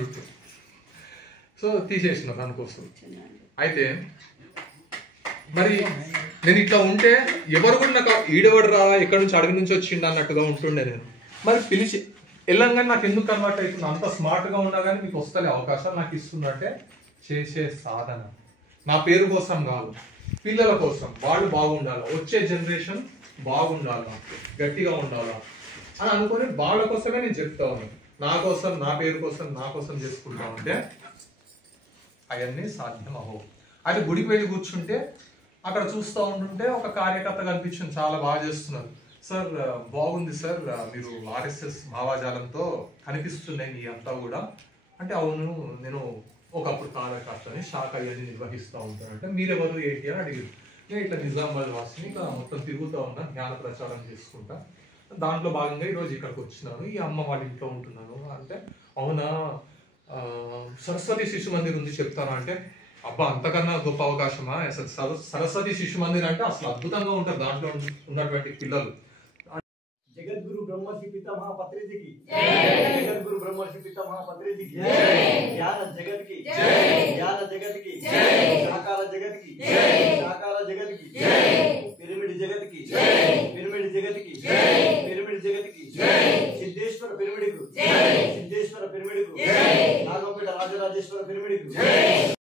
జుట్టు. సో తీసేసిన దానికోసం. అయితే మరి నేను ఇట్లా ఉంటే ఎవరు కూడా నాకు ఈడవడు రా, ఎక్కడి నుంచి అడవి నుంచి వచ్చిండు అన్నట్టుగా ఉంటుండే నేను. మరి పిలిచి వెళ్ళంగానే నాకు ఎందుకు కన్వర్ట్ అవుతుంది? అంత స్మార్ట్గా ఉన్నా కానీ మీకు వస్తలే అవకాశాలు నాకు ఇస్తున్నట్టే చేసే సాధన. నా పేరు కోసం కాదు, పిల్లల కోసం, వాళ్ళు బాగుండాలి, వచ్చే జనరేషన్ బాగుండాలా, గట్టిగా ఉండాలా అని అనుకుని వాళ్ళ కోసమే నేను చెప్తా ఉన్నాను. నా కోసం, నా పేరు కోసం, నా కోసం చేసుకుంటా ఉంటే అవన్నీ సాధ్యం అవ్వవు. అయితే గుడికి వెళ్ళి కూర్చుంటే అక్కడ చూస్తూ ఉంటుంటే ఒక కార్యకర్త కనిపించింది, చాలా బాగా చేస్తున్నారు. సార్ బాగుంది సార్, మీరు ఆర్ఎస్ఎస్ భావాజాలంతో కనిపిస్తున్నాయి మీ అంతా కూడా అంటే. అవును, నేను ఒకప్పుడు కార్యకర్తని, శాఖ ఇవన్నీ నిర్వహిస్తూ ఉంటాను. అంటే మీరెవరు ఏంటి అని అడిగారు. నేను ఇట్లా నిజామాబాద్ వాసిని, ఇట్లా మొత్తం తిరుగుతూ ఉన్నా, జ్ఞాన ప్రచారం చేసుకుంటా, దాంట్లో భాగంగా ఈరోజు ఇక్కడికి వచ్చినాను, ఈ అమ్మ వాళ్ళ ఇంట్లో ఉంటున్నాను అంటే. అవునా, సరస్వతి శిశు మందిర్ ఉంది చెప్తాను అంటే. అబ్బా, అంతకన్నా గొప్ప అవకాశమా? అసలు సరస్వతి శిశు మందిర్ అంటే అసలు అద్భుతంగా ఉంటారు దాంట్లో ఉన్నటువంటి పిల్లలు. జగద్గురు బ్రహ్మర్షి పితామహ పత్రిజీ కి జై, జగద్గురు బ్రహ్మర్షి పితామహ పత్రిజీ కి జై, జ్ఞాన జగత్ కి జై, జ్ఞాన జగత్ కి జై, సాకార జగత్ కి జై, సాకార జగత్ కి జై, పిరమిడ్ జగత్ కి జై, పిరమిడ్ జగత్ కి జై, పిరమిడ్ జగత్ కి జై, సిద్ధేశ్వర పిరమిడ్ కు జై, సిద్ధేశ్వర పిరమిడ్ కు జై, నాగంపేట రాజరాజేశ్వర పిరమిడ్ కు జై.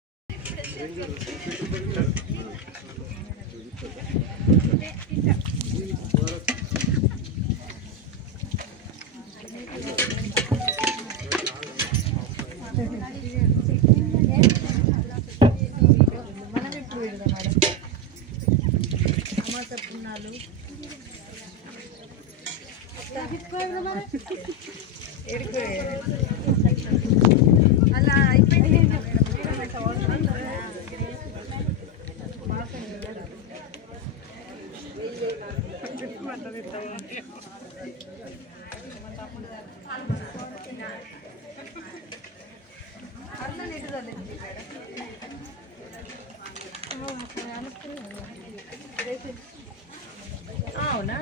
అలా అయిపోయింది. అవునా